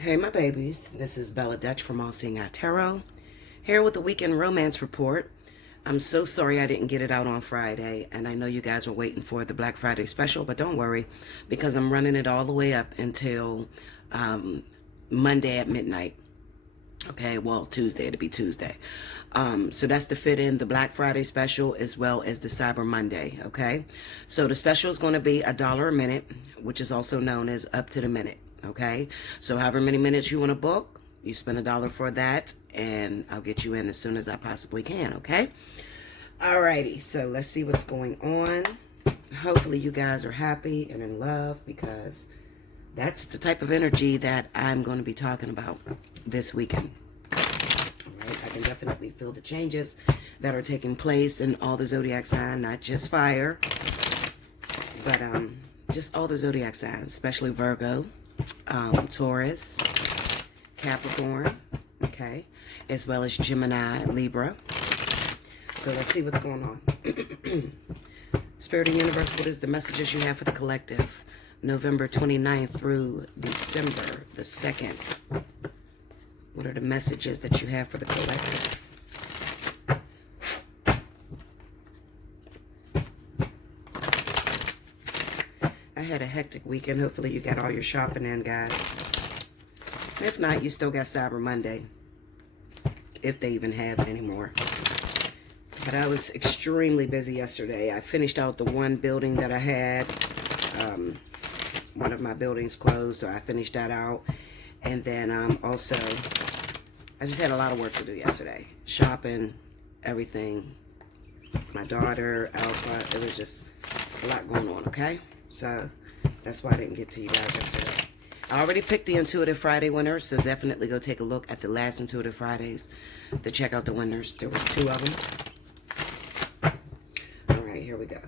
Hey, my babies. This is Bella Dutch from Allseeingeyetarot, here with the weekend romance report. I'm so sorry I didn't get it out on Friday, and I know you guys are waiting for the Black Friday special, but don't worry, because I'm running it all the way up until Monday at midnight. Okay, well, Tuesday, it'll be Tuesday. So that's to fit in the Black Friday special as well as the Cyber Monday, okay? So the special is going to be $1 a minute, which is also known as up to the minute, okay? So however many minutes you want to book, you spend $1 for that, and I'll get you in as soon as I possibly can, okay? Alrighty, so let's see what's going on. Hopefully you guys are happy and in love, because that's the type of energy that I'm going to be talking about this weekend. Right? I can definitely feel the changes that are taking place in all the zodiac signs, not just fire, but just all the zodiac signs, especially Virgo, Taurus, Capricorn, okay, as well as Gemini, Libra. So let's see what's going on. Spirit and Universe, what is the messages you have for the collective? November 29th through December the 2nd. What are the messages that you have for the collective? I had a hectic weekend. Hopefully you got all your shopping in, guys. If not, you still got Cyber Monday, if they even have it anymore. But I was extremely busy yesterday. I finished out the one building that I had. One of my buildings closed, so I finished that out. And then also, I just had a lot of work to do yesterday. Shopping, everything. My daughter, Alpha, it was just a lot going on, okay? So that's why I didn't get to you guys yesterday. I already picked the Intuitive Friday winner, so definitely go take a look at the last Intuitive Fridays to check out the winners. There was 2 of them. All right, here we go.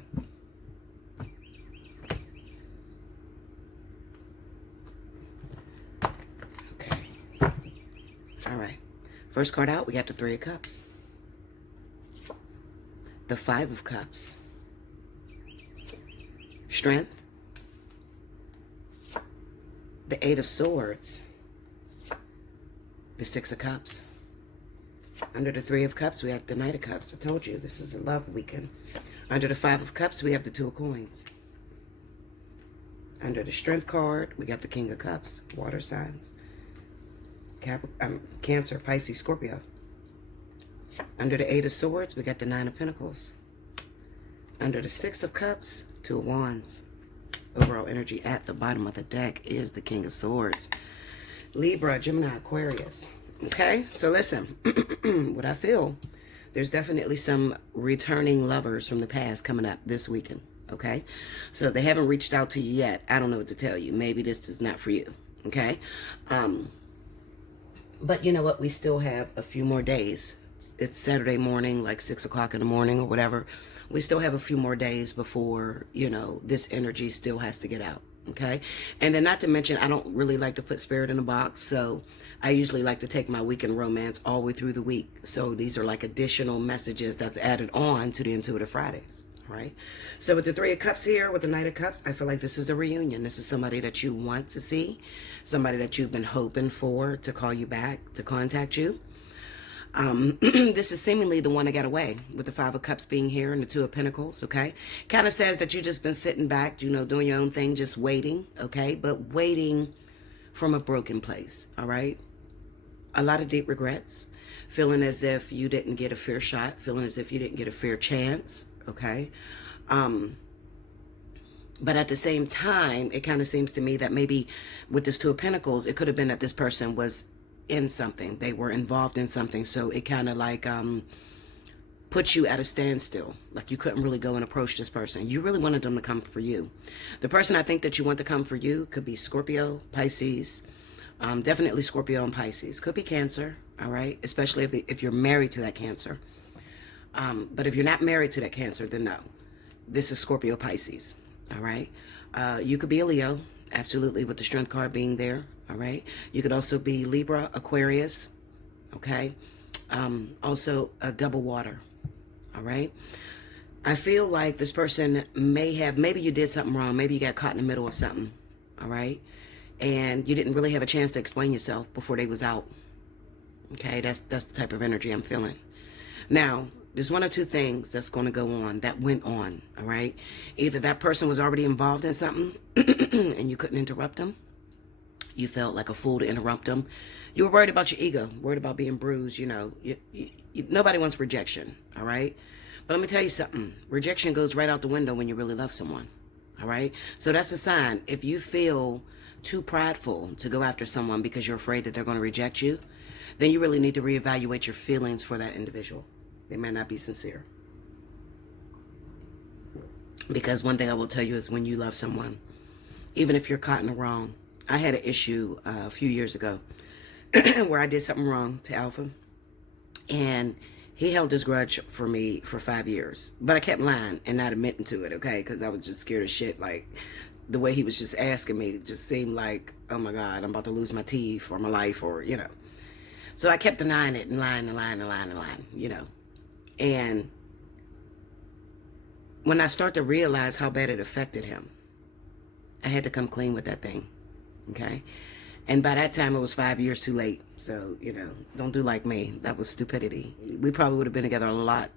All right. First card out, we got the 3 of Cups. The 5 of Cups. Strength. The 8 of Swords. The 6 of Cups. Under the 3 of Cups, we have the Knight of Cups. I told you, this is a love weekend. Under the 5 of Cups, we have the 2 of Coins. Under the Strength card, we got the King of Cups. Water signs. Cancer, Pisces, Scorpio. Under the 8 of Swords, we got the 9 of Pentacles. Under the 6 of Cups, 2 of Wands. Overall energy at the bottom of the deck is the King of Swords. Libra, Gemini, Aquarius. Okay, so listen, what I feel, there's definitely some returning lovers from the past coming up this weekend. Okay, so if they haven't reached out to you yet, I don't know what to tell you. Maybe this is not for you. Okay, but you know what? We still have a few more days. It's Saturday morning, like 6 o'clock in the morning or whatever. We still have a few more days before, you know, this energy still has to get out. Okay. And then not to mention, I don't really like to put spirit in a box. So I usually like to take my weekend romance all the way through the week. So these are like additional messages that's added on to the Intuitive Fridays. Right? So with the 3 of Cups here, with the Knight of Cups, I feel like this is a reunion. This is somebody that you want to see, somebody that you've been hoping for to call you back, to contact you. This is seemingly the one that got away, with the 5 of Cups being here and the 2 of Pentacles, okay? Kind of says that you just been sitting back, you know, doing your own thing, just waiting, okay? But waiting from a broken place, all right? A lot of deep regrets, feeling as if you didn't get a fair shot, feeling as if you didn't get a fair chance, okay? But at the same time, it kind of seems to me that maybe with this 2 of Pentacles, it could have been that this person was in something. They were involved in something. So it kind of like put you at a standstill. Like you couldn't really go and approach this person. You really wanted them to come for you. The person I think that you want to come for you could be Scorpio, Pisces, definitely Scorpio and Pisces. Could be Cancer, all right? Especially if you're married to that Cancer. But if you're not married to that Cancer, then no. This is Scorpio, Pisces, all right? You could be a Leo, absolutely, with the Strength card being there, all right? You could also be Libra, Aquarius, okay? Also a double water, all right? I feel like this person may have, maybe you did something wrong. Maybe you got caught in the middle of something, all right? and you didn't really have a chance to explain yourself before they was out. Okay, that's the type of energy I'm feeling. Now, there's one or two things that's going to go on that went on, all right? Either that person was already involved in something and you couldn't interrupt them. You felt like a fool to interrupt them. You were worried about your ego, worried about being bruised, you know. Nobody wants rejection, all right? But let me tell you something. Rejection goes right out the window when you really love someone, all right? So that's a sign. If you feel too prideful to go after someone because you're afraid that they're going to reject you, then you really need to reevaluate your feelings for that individual. They may not be sincere. Because one thing I will tell you is when you love someone, even if you're caught in the wrong. I had an issue a few years ago where I did something wrong to Alpha. And he held this grudge for me for 5 years. But I kept lying and not admitting to it, okay? Because I was just scared as shit. Like, the way he was just asking me just seemed like, oh my God, I'm about to lose my teeth or my life or, you know. So I kept denying it and lying and lying and lying and lying, you know. And when I start to realize how bad it affected him, I had to come clean with that thing, okay? And by that time, it was 5 years too late. So, you know, don't do like me. That was stupidity. We probably would have been together a lot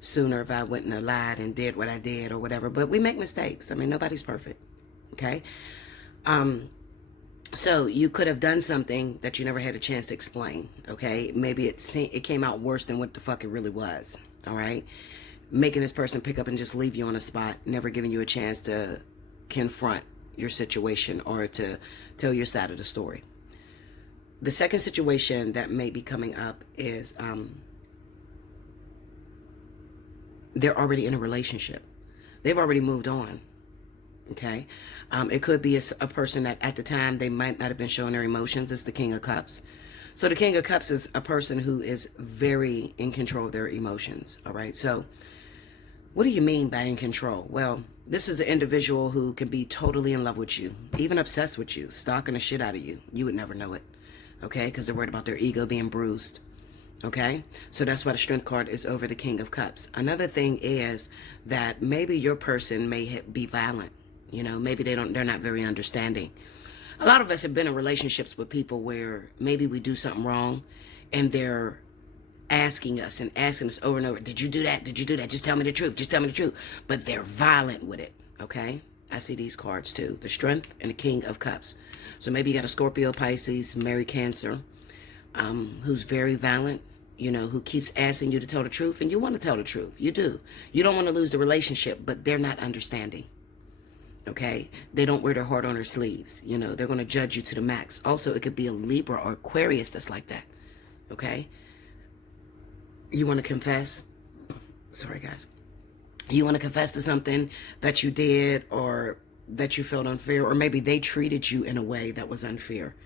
sooner if I wouldn't have lied and did what I did or whatever. But we make mistakes. I mean, nobody's perfect, okay? So you could have done something that you never had a chance to explain, okay? Maybe it came out worse than what the fuck it really was, all right? Making this person pick up and just leave you on the spot, never giving you a chance to confront your situation or to tell your side of the story. The second situation that may be coming up is they're already in a relationship. They've already moved on. Okay, it could be a person that at the time they might not have been showing their emotions. It's the King of Cups. So the King of Cups is a person who is very in control of their emotions. All right. So what do you mean by in control? Well, this is an individual who can be totally in love with you, even obsessed with you, stalking the shit out of you. You would never know it. Okay, because they're worried about their ego being bruised. Okay, so that's why the Strength card is over the King of Cups. Another thing is that maybe your person may be violent. You know, maybe they're not very understanding. A lot of us have been in relationships with people where maybe we do something wrong and they're asking us over and over, did you do that? Did you do that? Just tell me the truth. Just tell me the truth. But they're violent with it. Okay. I see these cards too. The Strength and the King of Cups. So maybe you got a Scorpio, Pisces, Mary, Cancer, who's very violent, you know, who keeps asking you to tell the truth, and you want to tell the truth. You do. You don't want to lose the relationship, but they're not understanding. Okay, they don't wear their heart on their sleeves. You know, they're going to judge you to the max. Also, it could be a Libra or Aquarius that's like that. Okay, you want to confess. Sorry, guys. You want to confess to something that you did or that you felt unfair, or maybe they treated you in a way that was unfair.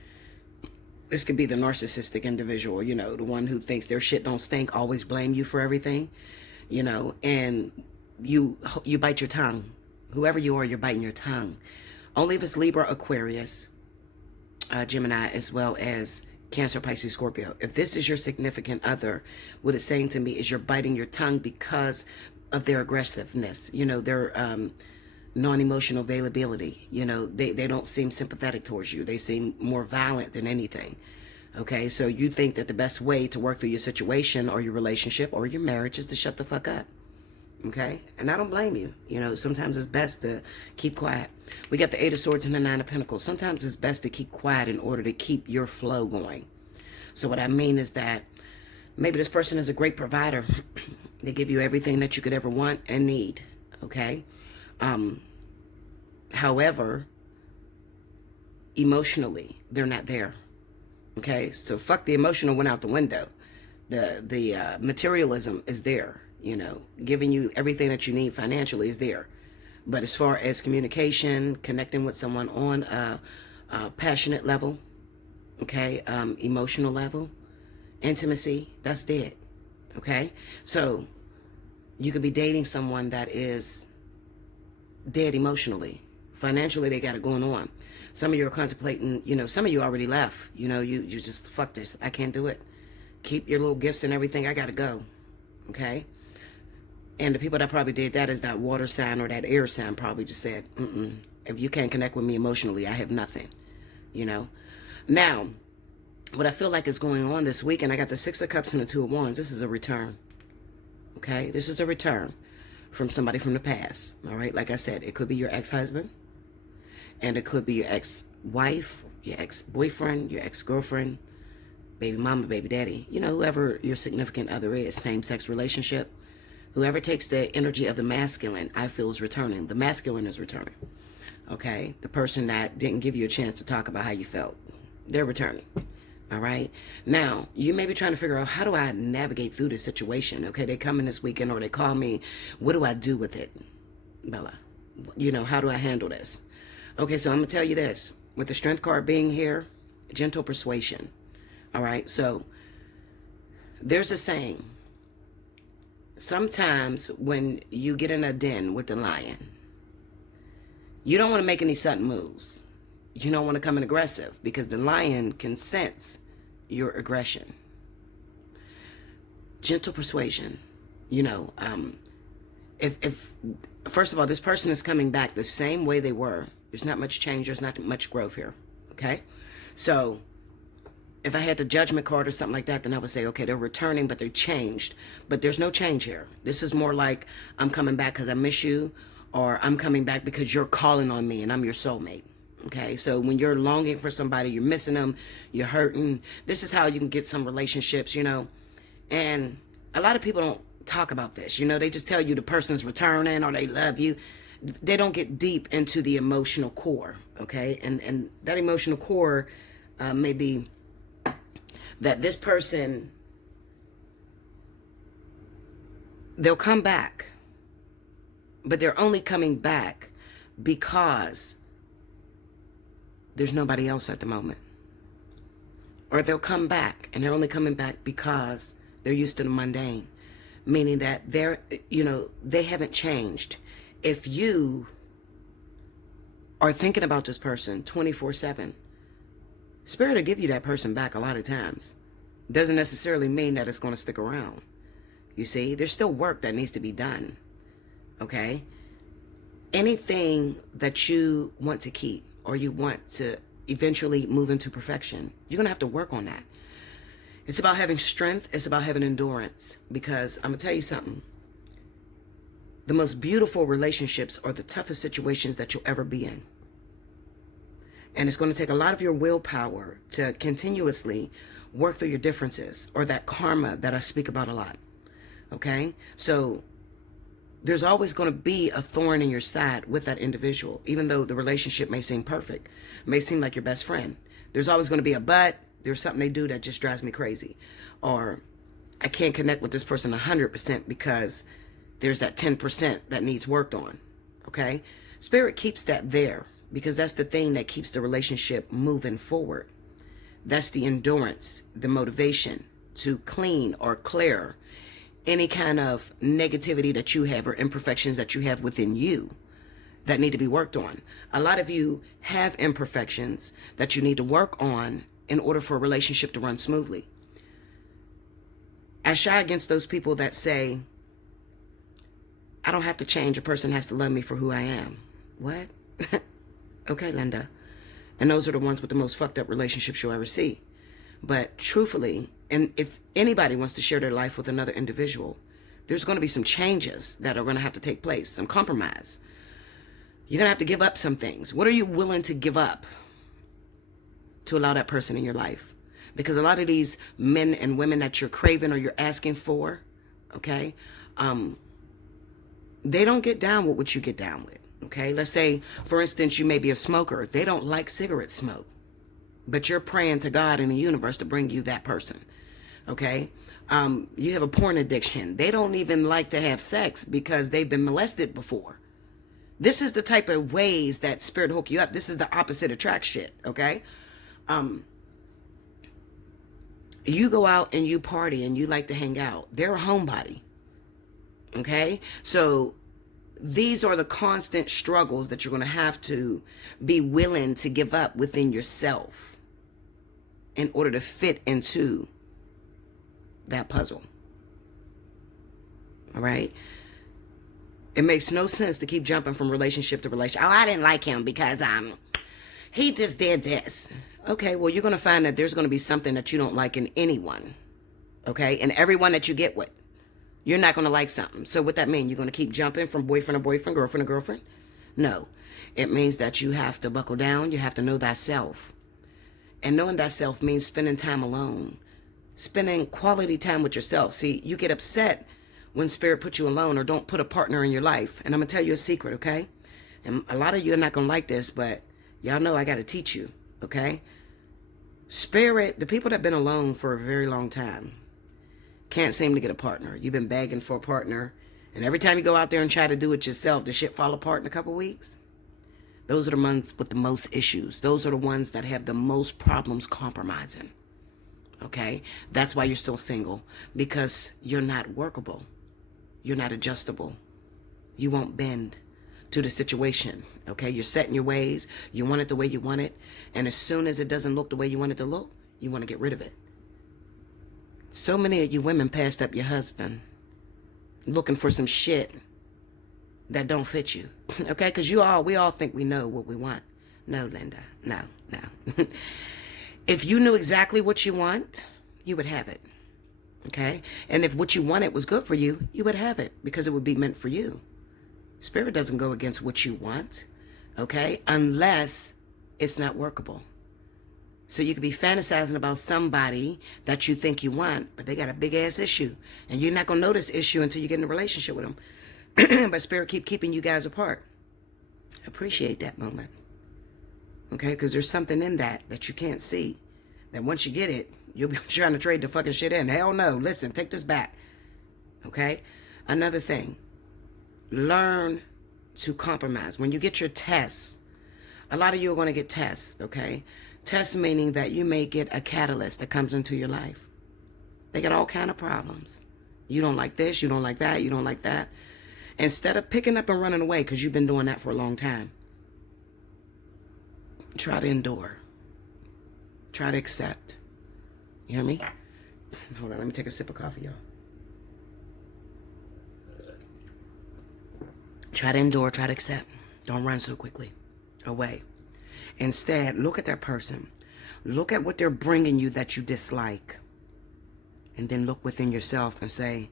This could be the narcissistic individual, you know, the one who thinks their shit don't stink, always blame you for everything, you know, and you bite your tongue. Whoever you are, you're biting your tongue. Only if it's Libra, Aquarius, Gemini, as well as Cancer, Pisces, Scorpio. If this is your significant other, what it's saying to me is you're biting your tongue because of their aggressiveness. You know, their non-emotional availability. You know, they don't seem sympathetic towards you. They seem more violent than anything. Okay, so you think that the best way to work through your situation or your relationship or your marriage is to shut the fuck up. Okay, and I don't blame you. You know, sometimes it's best to keep quiet. We got the 8 of Swords and the 9 of Pentacles. Sometimes it's best to keep quiet in order to keep your flow going. So what I mean is that maybe this person is a great provider. They give you everything that you could ever want and need. Okay. However, emotionally, they're not there. Okay. So fuck the emotional went out the window. The materialism is there. You know, giving you everything that you need financially is there. But as far as communication, connecting with someone on a passionate level, okay, emotional level, intimacy, that's dead. Okay, so you could be dating someone that is dead emotionally. Financially, they got it going on. Some of you are contemplating, you know, some of you already left. You know, you just, fuck this. I can't do it. Keep your little gifts and everything. I got to go. Okay. And the people that probably did that is that water sign or that air sign probably just said, if you can't connect with me emotionally, I have nothing. you know. Now, what I feel like is going on this week, and I got the Six of Cups and the Two of Wands. This is a return. Okay? This is a return from somebody from the past. All right? Like I said, it could be your ex-husband, and it could be your ex-wife, your ex-boyfriend, your ex-girlfriend, baby mama, baby daddy, you know, whoever your significant other is, same-sex relationship. Whoever takes the energy of the masculine, I feel is returning. The masculine is returning. Okay? The person that didn't give you a chance to talk about how you felt, they're returning. All right? Now, you may be trying to figure out, how do I navigate through this situation? Okay, they come in this weekend or they call me. What do I do with it, Bella? You know, how do I handle this? Okay, so I'm going to tell you this. With the Strength card being here, gentle persuasion. All right, so there's a saying. Sometimes when you get in a den with the lion, you don't want to make any sudden moves. You don't want to come in aggressive because the lion can sense your aggression. Gentle persuasion. You know, if first of all, this person is coming back the same way they were. There's not much change. There's not much growth here. Okay? So if I had the Judgment card or something like that, then I would say, okay, they're returning, but they're changed. But there's no change here. This is more like, I'm coming back because I miss you, or I'm coming back because you're calling on me and I'm your soulmate. Okay, so when you're longing for somebody, you're missing them, you're hurting. This is how you can get some relationships, you know. And a lot of people don't talk about this. You know, they just tell you the person's returning or they love you. They don't get deep into the emotional core, okay? And that emotional core may be that this person, they'll come back, but they're only coming back because there's nobody else at the moment. Or they'll come back and they're only coming back because they're used to the mundane, meaning that they're, you know, they haven't changed. If you are thinking about this person 24/7, Spirit will give you that person back a lot of times. Doesn't necessarily mean that it's going to stick around. You see, there's still work that needs to be done. Okay? Anything that you want to keep or you want to eventually move into perfection, you're going to have to work on that. It's about having strength. It's about having endurance. Because I'm going to tell you something. The most beautiful relationships are the toughest situations that you'll ever be in. And it's going to take a lot of your willpower to continuously work through your differences, or that karma that I speak about a lot. Okay? So there's always going to be a thorn in your side with that individual, even though the relationship may seem perfect, may seem like your best friend. There's always going to be a but. There's something they do that just drives me crazy. Or I can't connect with this person 100% because there's that 10% that needs worked on. Okay? Spirit keeps that there because that's the thing that keeps the relationship moving forward. That's the endurance, the motivation to clean or clear any kind of negativity that you have or imperfections that you have within you that need to be worked on. A lot of you have imperfections that you need to work on in order for a relationship to run smoothly. I shy against those people that say, I don't have to change. A person has to love me for who I am. What? Okay, Linda. And those are the ones with the most fucked up relationships you'll ever see. But truthfully, and if anybody wants to share their life with another individual, there's going to be some changes that are going to have to take place, some compromise. You're going to have to give up some things. What are you willing to give up to allow that person in your life? Because a lot of these men and women that you're craving or you're asking for, okay, they don't get down with what you get down with. Okay, let's say, for instance, you may be a smoker. They don't like cigarette smoke, but you're praying to God and the universe to bring you that person. Okay, you have a porn addiction. They don't even like to have sex because they've been molested before. This is the type of ways that Spirit hook you up. This is the opposite attract shit. Okay, you go out and you party and you like to hang out. They're a homebody. Okay, so these are the constant struggles that you're going to have to be willing to give up within yourself in order to fit into that puzzle. All right? It makes no sense to keep jumping from relationship to relationship. Oh, I didn't like him because He just did this. Okay, well, you're going to find that there's going to be something that you don't like in anyone. Okay, and everyone that you get with, you're not going to like something. So what that mean? You're going to keep jumping from boyfriend to boyfriend, girlfriend to girlfriend? No. It means that you have to buckle down. You have to know thyself. And knowing thyself means spending time alone. Spending quality time with yourself. See, you get upset when spirit puts you alone or don't put a partner in your life. And I'm going to tell you a secret, okay? And a lot of you are not going to like this, but y'all know I got to teach you, okay? Spirit, the people that have been alone for a very long time can't seem to get a partner. You've been begging for a partner, and every time you go out there and try to do it yourself, the shit fall apart in a couple weeks. Those are the ones with the most issues. Those are the ones that have the most problems compromising. Okay? That's why you're still single, because you're not workable. You're not adjustable. You won't bend to the situation. Okay? You're set in your ways. You want it the way you want it. And as soon as it doesn't look the way you want it to look, you want to get rid of it. So many of you women passed up your husband looking for some shit that don't fit you. Okay? Because we all think we know what we want. No, Linda. No. If you knew exactly what you want, you would have it. Okay? And if what you wanted was good for you, you would have it because it would be meant for you. Spirit doesn't go against what you want. Okay? Unless it's not workable. So you could be fantasizing about somebody that you think you want, but they got a big ass issue. And you're not going to know this issue until you get in a relationship with them. But Spirit keeping you guys apart. Appreciate that moment. Okay? Because there's something in that you can't see. That once you get it, you'll be trying to trade the fucking shit in. Hell no. Listen, take this back. Okay? Another thing. Learn to compromise. When you get your tests, a lot of you are going to get tests, okay? Tests meaning that you may get a catalyst that comes into your life. They got all kind of problems. You don't like this, you don't like that, you don't like that. Instead of picking up and running away, because you've been doing that for a long time, try to endure. Try to accept. You hear me? Hold on, let me take a sip of coffee, y'all. Try to endure, try to accept. Don't run so quickly away. Instead, look at that person. Look at what they're bringing you that you dislike. And then look within yourself and say,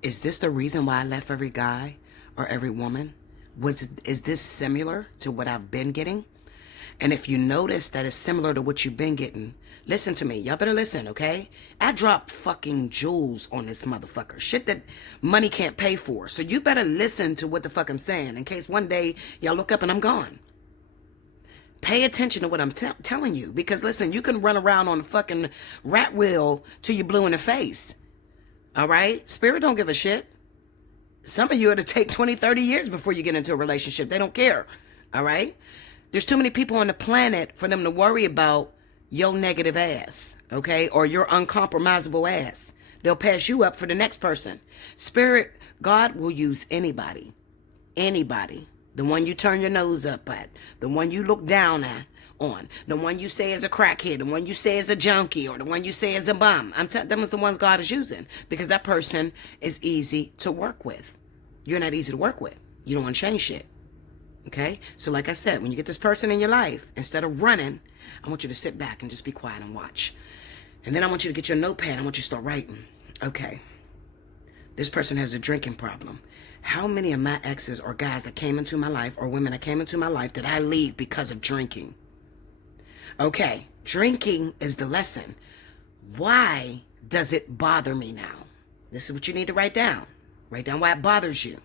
is this the reason why I left every guy or every woman? Is this similar to what I've been getting? And if you notice that it's similar to what you've been getting, listen to me. Y'all better listen, okay? I dropped fucking jewels on this motherfucker. Shit that money can't pay for. So you better listen to what the fuck I'm saying in case one day y'all look up and I'm gone. Pay attention to what I'm telling you. Because listen, you can run around on a fucking rat wheel till you're blue in the face. All right? Spirit don't give a shit. Some of you it'll take 20, 30 years before you get into a relationship. They don't care. All right? There's too many people on the planet for them to worry about your negative ass, okay? Or your uncompromisable ass. They'll pass you up for the next person. Spirit, God will use anybody. Anybody. The one you turn your nose up at. The one you look down at. On. The one you say is a crackhead. The one you say is a junkie. Or the one you say is a bum. Them is the ones God is using. Because that person is easy to work with. You're not easy to work with. You don't want to change shit. Okay? So like I said, when you get this person in your life, instead of running, I want you to sit back and just be quiet and watch. And then I want you to get your notepad. I want you to start writing. Okay. This person has a drinking problem. How many of my exes or guys that came into my life or women that came into my life did I leave because of drinking? Okay. Drinking is the lesson. Why does it bother me now? This is what you need to write down. Write down why it bothers you.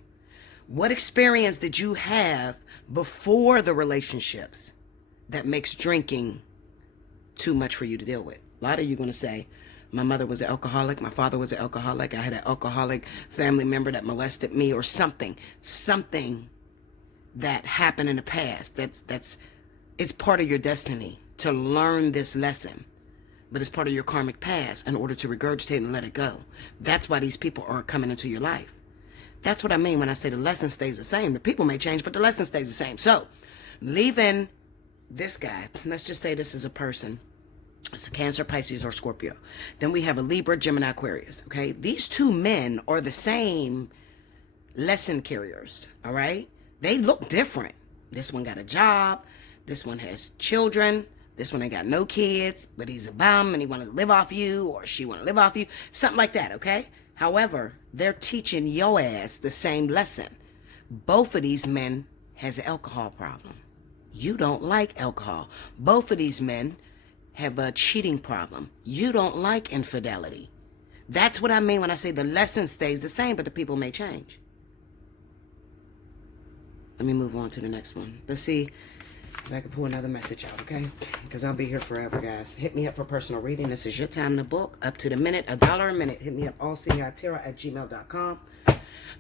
What experience did you have before the relationships that makes drinking too much for you to deal with? A lot of you are going to say, my mother was an alcoholic, my father was an alcoholic, I had an alcoholic family member that molested me, or something that happened in the past. It's part of your destiny to learn this lesson, but it's part of your karmic past in order to regurgitate and let it go. That's why these people aren't coming into your life. That's what I mean when I say the lesson stays the same. The people may change, but the lesson stays the same. So, leaving this guy, let's just say this is a person. It's a Cancer, Pisces, or Scorpio. Then we have a Libra, Gemini, Aquarius. Okay? These two men are the same lesson carriers. All right? They look different. This one got a job. This one has children. This one ain't got no kids, but he's a bum and he want to live off you, or she want to live off you. Something like that, okay? However, they're teaching your ass the same lesson. Both of these men has an alcohol problem. You don't like alcohol. Both of these men have a cheating problem. You don't like infidelity. That's what I mean when I say the lesson stays the same, but the people may change. Let me move on to the next one. Let's see if I can pull another message out, okay? Because I'll be here forever, guys. Hit me up for personal reading. This is your time to book. Up to the minute, $1 a minute. Hit me up, allseeingeyetarot@gmail.com.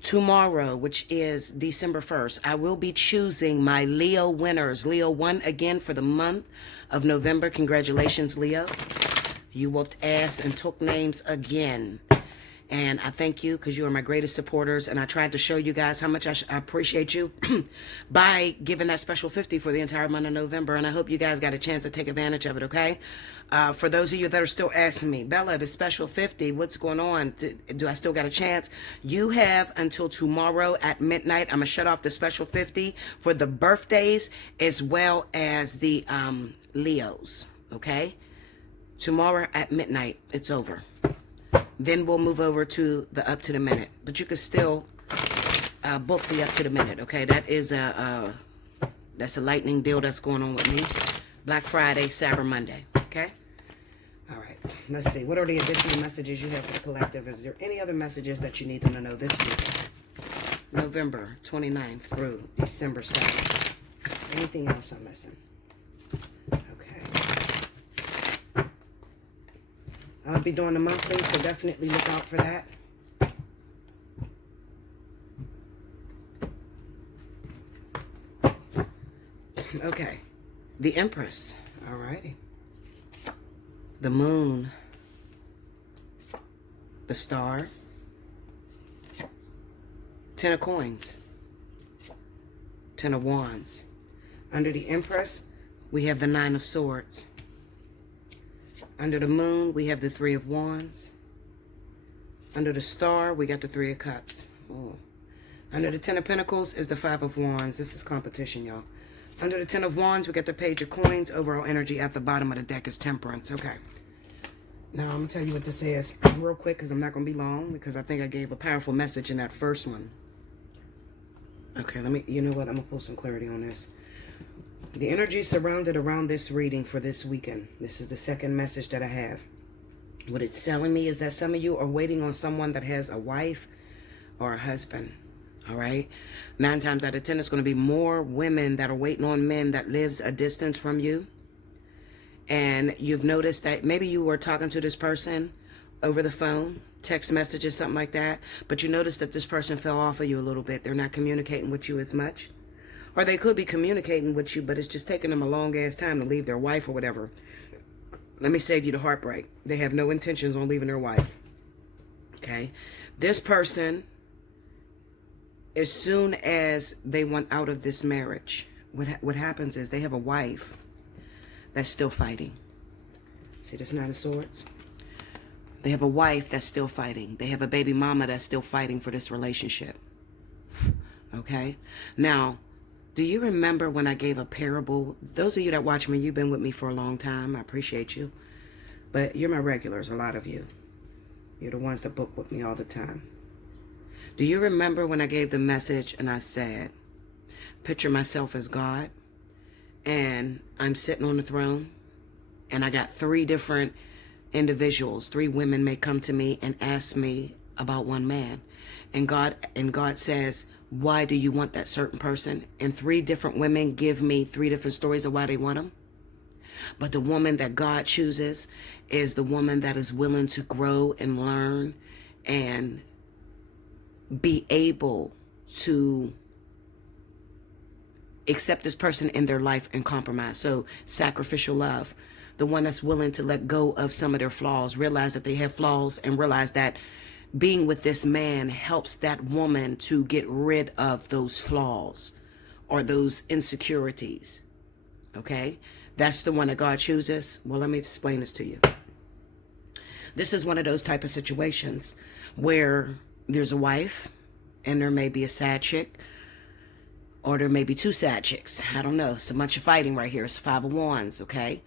Tomorrow, which is December 1st, I will be choosing my Leo winners. Leo won again for the month of November. Congratulations, Leo. You whooped ass and took names again. And I thank you because you are my greatest supporters. And I tried to show you guys how much I appreciate you by giving that special 50 for the entire month of November. And I hope you guys got a chance to take advantage of it, okay? For those of you that are still asking me, Bella, the special 50, what's going on? Do I still got a chance? You have until tomorrow at midnight. I'm going to shut off the special 50 for the birthdays as well as the Leos, okay? Tomorrow at midnight, it's over. Then we'll move over to the up to the minute. But you can still book the up to the minute, okay? That is that's a lightning deal that's going on with me. Black Friday, Cyber Monday, okay? All right, let's see. What are the additional messages you have for the collective? Is there any other messages that you need them to know this week? November 29th through December 7th. Anything else I'm missing? I'll be doing the monthly, so definitely look out for that. Okay. The Empress. Alrighty. The Moon. The Star. 10 of Coins. 10 of Wands. Under the Empress, we have the 9 of Swords. Under the Moon, we have the 3 of Wands. Under the Star, we got the 3 of Cups. Oh. Under the 10 of Pentacles is the 5 of Wands. This is competition, y'all. Under the 10 of Wands, we got the Page of Coins. Overall energy at the bottom of the deck is Temperance. Okay. Now, I'm going to tell you what this is real quick because I'm not going to be long because I think I gave a powerful message in that first one. Okay, you know what? I'm going to pull some clarity on this. The energy surrounded around this reading for this weekend. This is the second message that I have. What it's telling me is that some of you are waiting on someone that has a wife or a husband. All right? 9 times out of 10, it's going to be more women that are waiting on men that lives a distance from you. And you've noticed that maybe you were talking to this person over the phone, text messages, something like that. But you noticed that this person fell off of you a little bit. They're not communicating with you as much. Or they could be communicating with you, but it's just taking them a long-ass time to leave their wife or whatever. Let me save you the heartbreak. They have no intentions on leaving their wife. Okay? This person, as soon as they want out of this marriage, what happens is they have a wife that's still fighting. See this 9 of Swords? They have a wife that's still fighting. They have a baby mama that's still fighting for this relationship. Okay? Now, do you remember when I gave a parable? Those of you that watch me, you've been with me for a long time. I appreciate you. But you're my regulars, a lot of you. You're the ones that book with me all the time. Do you remember when I gave the message and I said, picture myself as God and I'm sitting on the throne and I got 3 different individuals. 3 women may come to me and ask me about one man. And God says, why do you want that certain person? And 3 different women give me 3 different stories of why they want them. But the woman that God chooses is the woman that is willing to grow and learn and be able to accept this person in their life and compromise. So sacrificial love. The one that's willing to let go of some of their flaws, realize that they have flaws, and realize that being with this man helps that woman to get rid of those flaws or those insecurities. Okay? That's the one that God chooses. Well, let me explain this to you. This is one of those type of situations where there's a wife and there may be a side chick, Or there may be two side chicks. I don't know. It's a bunch of fighting right here. It's 5 of Wands, okay?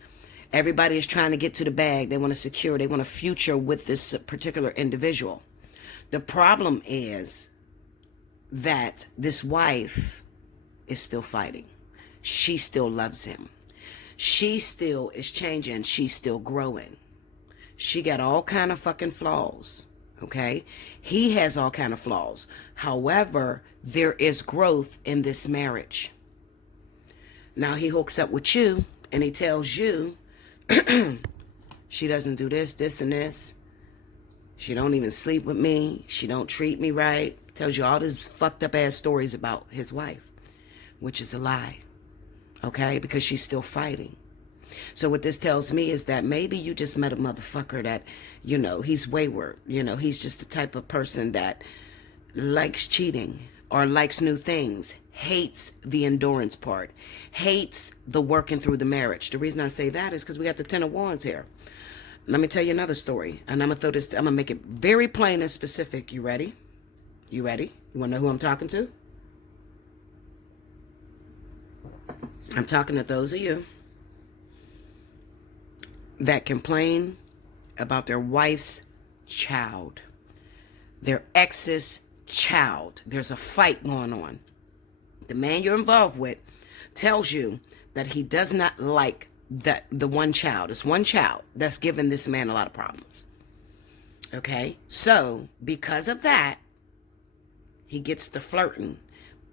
Everybody is trying to get to the bag. They want to secure. They want a future with this particular individual. The problem is that this wife is still fighting. She still loves him. She still is changing. She's still growing. She got all kind of fucking flaws, okay? He has all kind of flaws. However, there is growth in this marriage. Now he hooks up with you and he tells you she doesn't do this, this, and this. She don't even sleep with me. She don't treat me right. Tells you all these fucked up ass stories about his wife, which is a lie, okay? Because she's still fighting. So what this tells me is that maybe you just met a motherfucker that, you know, he's wayward. You know, he's just the type of person that likes cheating or likes new things, hates the endurance part, hates the working through the marriage. The reason I say that is because we got the 10 of Wands here. Let me tell you another story, and I'm going to make it very plain and specific. You ready? You ready? You want to know who I'm talking to? I'm talking to those of you that complain about their wife's child, their ex's child. There's a fight going on. The man you're involved with tells you that he does not like the one child. It's one child that's giving this man a lot of problems. Okay? So, because of that, he gets to flirting.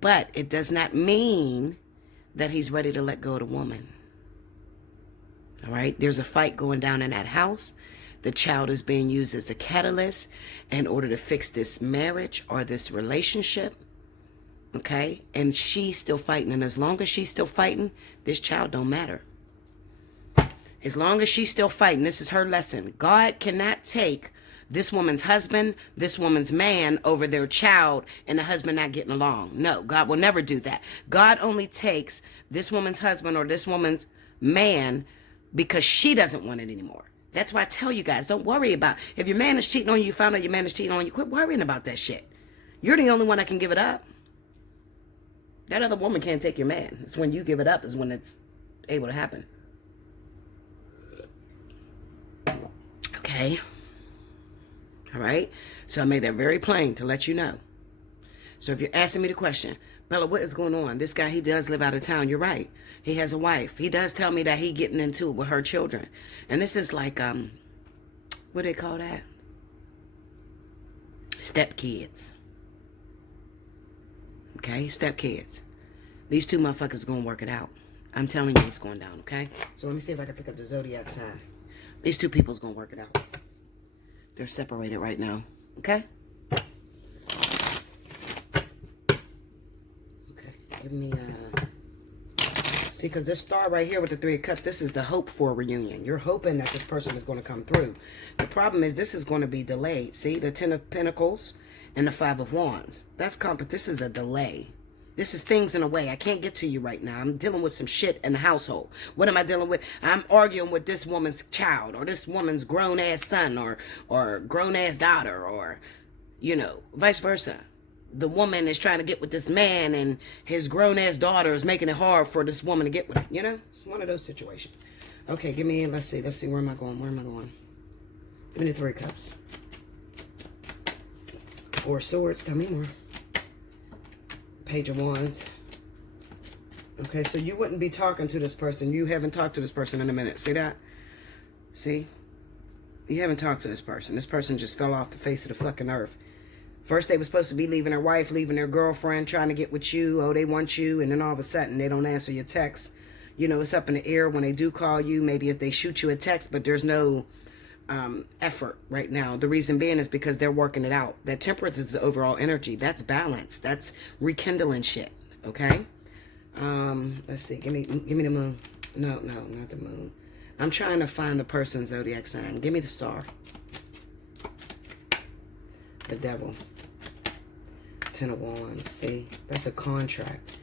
But it does not mean that he's ready to let go of the woman. All right? There's a fight going down in that house. The child is being used as a catalyst in order to fix this marriage or this relationship. Okay? And she's still fighting. And as long as she's still fighting, this child don't matter. As long as she's still fighting, this is her lesson. God cannot take this woman's husband, this woman's man over their child and the husband not getting along. No, God will never do that. God only takes this woman's husband or this woman's man because she doesn't want it anymore. That's why I tell you guys, don't worry about if your man is cheating on you, you found out your man is cheating on you, quit worrying about that shit. You're the only one that can give it up. That other woman can't take your man. It's when you give it up is when it's able to happen. Okay. All right. So I made that very plain to let you know. So if you're asking me the question, Bella, what is going on? This guy, he does live out of town. You're right. He has a wife. He does tell me that he getting into it with her children. And this is like, what do they call that? Stepkids. Okay? Stepkids. These two motherfuckers going to work it out. I'm telling you what's going down, okay? So let me see if I can pick up the Zodiac sign. These two people's going to work it out. They're separated right now, okay? Okay, give me see, because this star right here with the 3 of Cups, this is the hope for a reunion. You're hoping that this person is going to come through. The problem is this is going to be delayed. See, the 10 of Pentacles and the 5 of Wands. This is a delay. This is things in a way. I can't get to you right now. I'm dealing with some shit in the household. What am I dealing with? I'm arguing with this woman's child or this woman's grown-ass son or grown-ass daughter or, you know, vice versa. The woman is trying to get with this man and his grown-ass daughter is making it hard for this woman to get with him. You know? It's one of those situations. Okay, give me, let's see. Where am I going? Give me the 3 of Cups. 4 of Swords. Tell me more. Page of Wands. Okay, so you wouldn't be talking to this person. You haven't talked to this person in a minute. See that? See? You haven't talked to this person. This person just fell off the face of the fucking earth. First, they were supposed to be leaving their wife, leaving their girlfriend, trying to get with you. Oh, they want you. And then all of a sudden, they don't answer your texts. You know, it's up in the air. When they do call you, maybe if they shoot you a text, but there's no effort right now. The reason being is because they're working it out. That Temperance is the overall energy. That's balance. That's rekindling shit. Okay. Let's see. Give me the moon. No, not the moon. I'm trying to find the person's zodiac sign. Give me the star. The Devil. 10 of Wands. See, that's a contract.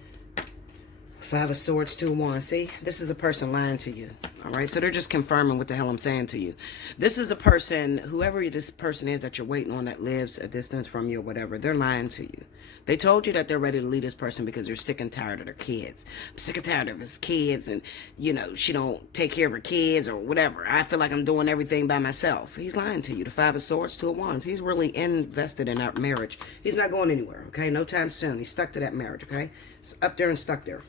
5 of Swords, 2 of Wands. See, this is a person lying to you. All right, so they're just confirming what the hell I'm saying to you. This is a person, whoever this person is that you're waiting on that lives a distance from you or whatever, they're lying to you. They told you that they're ready to leave this person because they're sick and tired of their kids. I'm sick and tired of his kids, and, you know, she don't take care of her kids or whatever. I feel like I'm doing everything by myself. He's lying to you. The Five of Swords, Two of Wands. He's really invested in that marriage. He's not going anywhere, okay? No time soon. He's stuck to that marriage, okay? It's up there and stuck there.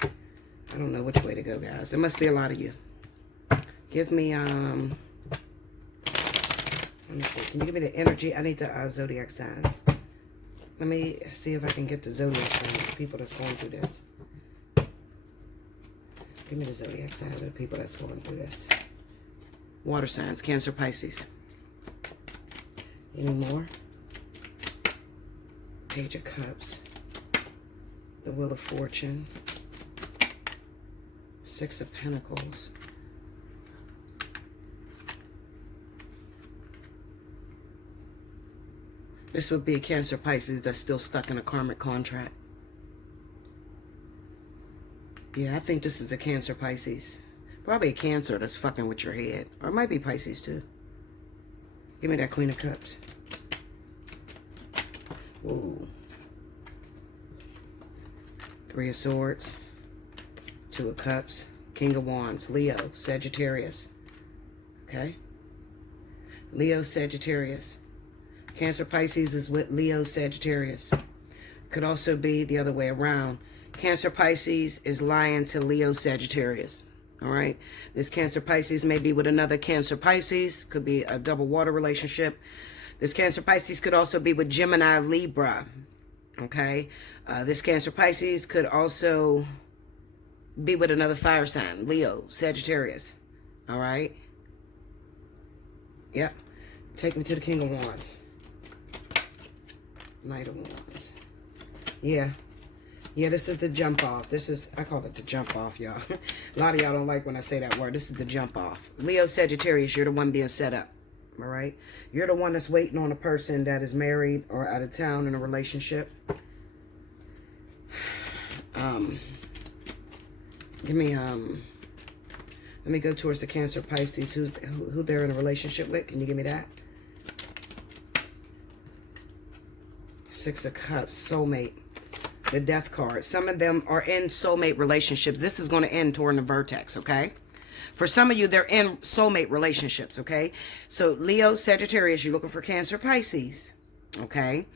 I don't know which way to go, guys. There must be a lot of you. Give me, let me see. Can you give me the energy? I need the Zodiac signs. Let me see if I can get the Zodiac signs, the people that's going through this. Give me the Zodiac signs of the people that's going through this. Water signs, Cancer, Pisces. Any more? Page of Cups. The Wheel of Fortune. Six of Pentacles. This would be a Cancer, Pisces that's still stuck in a karmic contract. Yeah, I think this is a Cancer, Pisces. Probably a Cancer that's fucking with your head. Or it might be Pisces too. Give me that Queen of Cups. Ooh. Three of Swords. Two of Cups. King of Wands. Leo. Sagittarius. Okay? Leo, Sagittarius. Cancer, Pisces is with Leo, Sagittarius. Could also be the other way around. Cancer, Pisces is lying to Leo, Sagittarius. All right? This Cancer, Pisces may be with another Cancer, Pisces. Could be a double water relationship. This Cancer, Pisces could also be with Gemini, Libra. Okay? This Cancer, Pisces could also be with another fire sign. Leo, Sagittarius. All right? Yep. Take me to the King of Wands. Knight of Wands. Yeah. Yeah, this is the jump off. This is, I call it the jump off, y'all. A lot of y'all don't like when I say that word. This is the jump off. Leo, Sagittarius, you're the one being set up. All right? You're the one that's waiting on a person that is married or out of town in a relationship. Give me, let me go towards the Cancer, Pisces, who they're in a relationship with. Can you give me that? Six of Cups, soulmate, the Death card. Some of them are in soulmate relationships. This is going to end toward the vertex, okay? For some of you, they're in soulmate relationships, okay? So Leo, Sagittarius, you're looking for Cancer, Pisces, okay?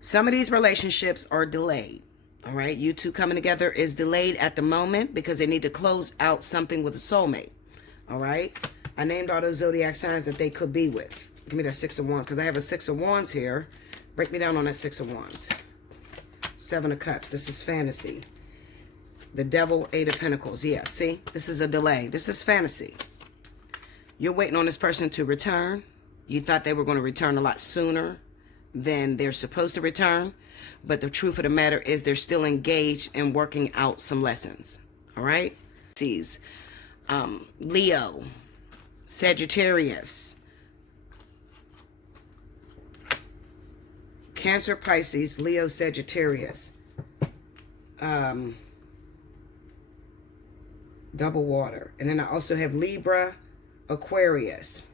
Some of these relationships are delayed, all right? You two coming together is delayed at the moment because they need to close out something with a soulmate, all right? I named all those zodiac signs that they could be with. Give me that Six of Wands because I have a Six of Wands here. Break me down on that Six of Wands. Seven of Cups. This is fantasy. The Devil, Eight of Pentacles. Yeah, see? This is a delay. This is fantasy. You're waiting on this person to return. You thought they were going to return a lot sooner than they're supposed to return. But the truth of the matter is they're still engaged in working out some lessons. All right? Leo, Sagittarius, Cancer, Pisces, Leo, Sagittarius, double water. And then I also have Libra, Aquarius.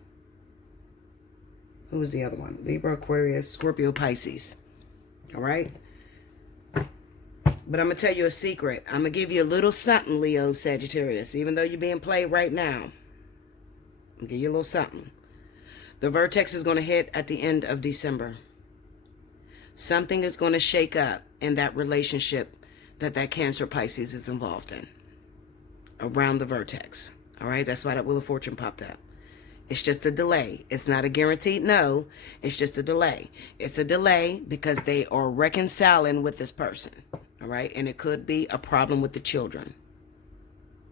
Who was the other one? Libra, Aquarius, Scorpio, Pisces. All right? But I'm going to tell you a secret. I'm going to give you a little something, Leo, Sagittarius. Even though you're being played right now. I'm going to give you a little something. The vertex is going to hit at the end of December. Something is going to shake up in that relationship that Cancer, Pisces is involved in. Around the vertex. All right? That's why that Wheel of Fortune popped up. It's just a delay. It's not a guaranteed no. It's just a delay. It's a delay because they are reconciling with this person. All right? And it could be a problem with the children.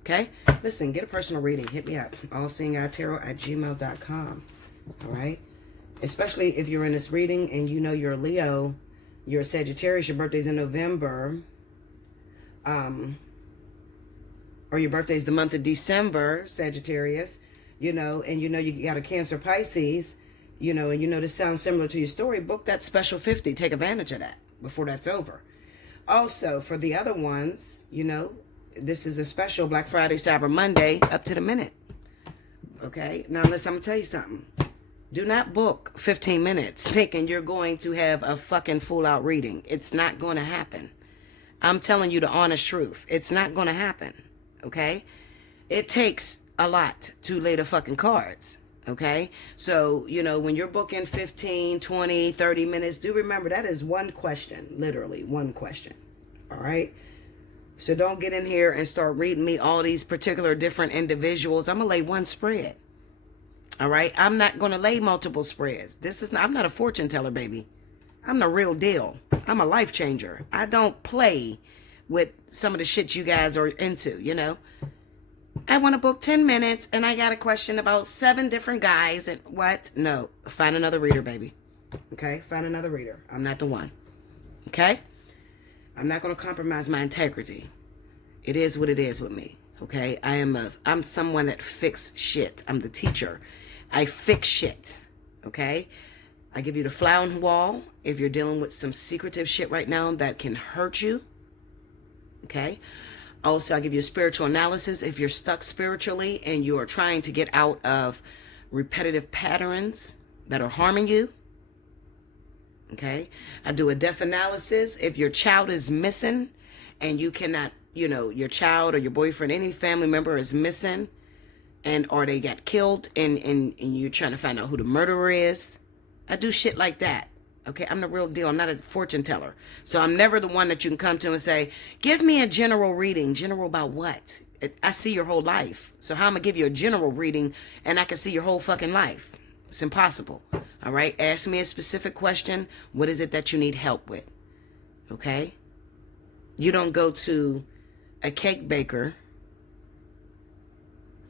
Okay? Listen, get a personal reading. Hit me up. Allseeingeyetarot@gmail.com. All right? Especially if you're in this reading and you know you're a Leo, you're a Sagittarius, your birthday's in November, or your birthday's the month of December, Sagittarius, you know, and you know you got a Cancer, Pisces, you know, and you know this sounds similar to your story, book that special 50. Take advantage of that before that's over. Also, for the other ones, you know, this is a special Black Friday, Cyber Monday, up to the minute. Okay? Now, listen, I'm going to tell you something. Do not book 15 minutes thinking you're going to have a fucking full-out reading. It's not going to happen. I'm telling you the honest truth. It's not going to happen. Okay? It takes a lot to lay the fucking cards. Okay? So, you know, when you're booking 15, 20, 30 minutes, do remember that is one question. Literally, one question. All right? So don't get in here and start reading me all these particular different individuals. I'm going to lay one spread. All right? I'm not going to lay multiple spreads. I'm not a fortune teller, baby. I'm the real deal. I'm a life changer. I don't play with some of the shit you guys are into, you know. I want to book 10 minutes and I got a question about 7 different guys and what? No. Find another reader, baby. Okay? Find another reader. I'm not the one. Okay? I'm not going to compromise my integrity. It is what it is with me. Okay? I'm someone that fix shit. I'm the teacher. I fix shit. Okay? I give you the fly on the wall if you're dealing with some secretive shit right now that can hurt you. Okay? Also, I give you a spiritual analysis if you're stuck spiritually and you are trying to get out of repetitive patterns that are harming you. Okay? I do a death analysis if your child is missing and you cannot, you know, your child or your boyfriend, any family member is missing or they got killed and you're trying to find out who the murderer is. I do shit like that. Okay, I'm the real deal. I'm not a fortune teller. So I'm never the one that you can come to and say, give me a general reading. General about what? I see your whole life. So how am I going to give you a general reading and I can see your whole fucking life? It's impossible. All right, ask me a specific question. What is it that you need help with? Okay? You don't go to a cake baker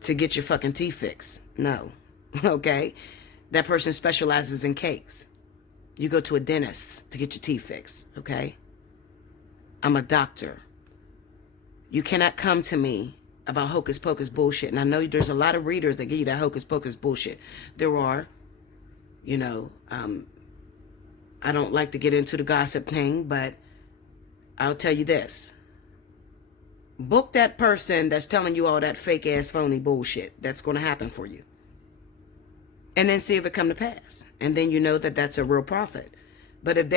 to get your fucking teeth fixed. No. Okay? That person specializes in cakes. You go to a dentist to get your teeth fixed, okay? I'm a doctor. You cannot come to me about hocus pocus bullshit. And I know there's a lot of readers that give you that hocus pocus bullshit. There are, you know, I don't like to get into the gossip thing, but I'll tell you this. Book that person that's telling you all that fake ass phony bullshit that's going to happen for you. And then see if it come to pass. And then you know that that's a real prophet. But if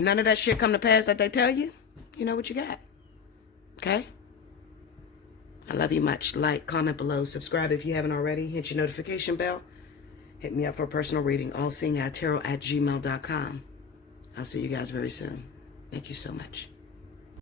none of that shit come to pass that they tell you, you know what you got. Okay? I love you much. Like, comment below, subscribe if you haven't already. Hit your notification bell. Hit me up for a personal reading. Allseeingeyetarot@gmail.com. I'll see you guys very soon. Thank you so much.